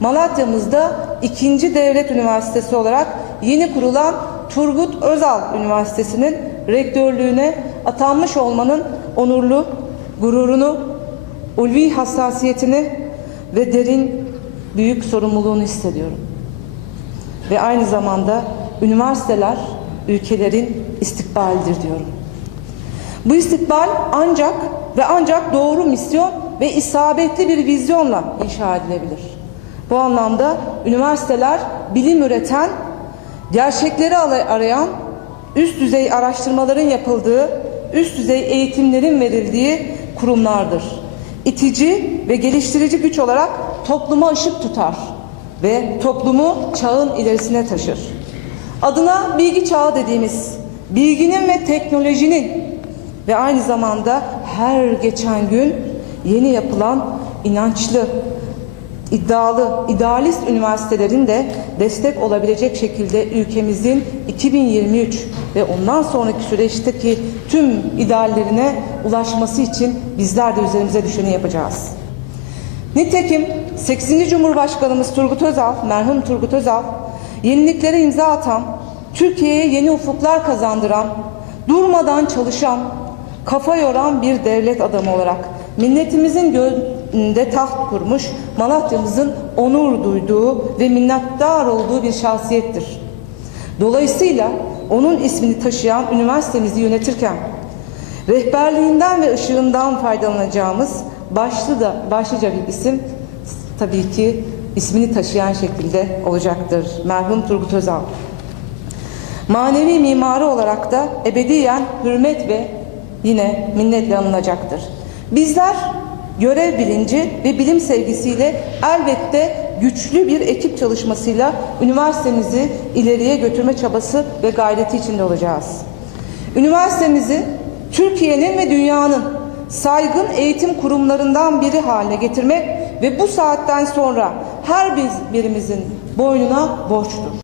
Malatya'mızda ikinci devlet üniversitesi olarak yeni kurulan Turgut Özal Üniversitesi'nin rektörlüğüne atanmış olmanın onurlu gururunu, ulvi hassasiyetini ve derin büyük sorumluluğunu hissediyorum. Ve aynı zamanda üniversiteler ülkelerin istikbalidir diyorum. Bu istikbal ancak ve ancak doğru misyon ve isabetli bir vizyonla inşa edilebilir. Bu anlamda üniversiteler bilim üreten, gerçekleri arayan, üst düzey araştırmaların yapıldığı, üst düzey eğitimlerin verildiği kurumlardır. İtici ve geliştirici güç olarak topluma ışık tutar ve toplumu çağın ilerisine taşır. Adına bilgi çağı dediğimiz bilginin ve teknolojinin ve aynı zamanda her geçen gün yeni yapılan inançlı, iddialı, idealist üniversitelerin de destek olabilecek şekilde ülkemizin 2023 ve ondan sonraki süreçteki tüm ideallerine ulaşması için bizler de üzerimize düşeni yapacağız. Nitekim 8. Cumhurbaşkanımız Turgut Özal, merhum Turgut Özal, yeniliklere imza atan, Türkiye'ye yeni ufuklar kazandıran, durmadan çalışan, kafa yoran bir devlet adamı olarak milletimizin gönlünde taht kurmuş, Malatya'mızın onur duyduğu ve minnettar olduğu bir şahsiyettir. Dolayısıyla onun ismini taşıyan üniversitemizi yönetirken rehberliğinden ve ışığından faydalanacağımız başlı da başlıca bir isim tabii ki ismini taşıyan şekilde olacaktır. Merhum Turgut Özal. Manevi mimarı olarak da ebediyen hürmet ve yine minnetle anılacaktır. Bizler görev bilinci ve bilim sevgisiyle elbette güçlü bir ekip çalışmasıyla üniversitemizi ileriye götürme çabası ve gayreti içinde olacağız. Üniversitemizi Türkiye'nin ve dünyanın saygın eğitim kurumlarından biri haline getirmek ve bu saatten sonra her birimizin boynuna borçtur.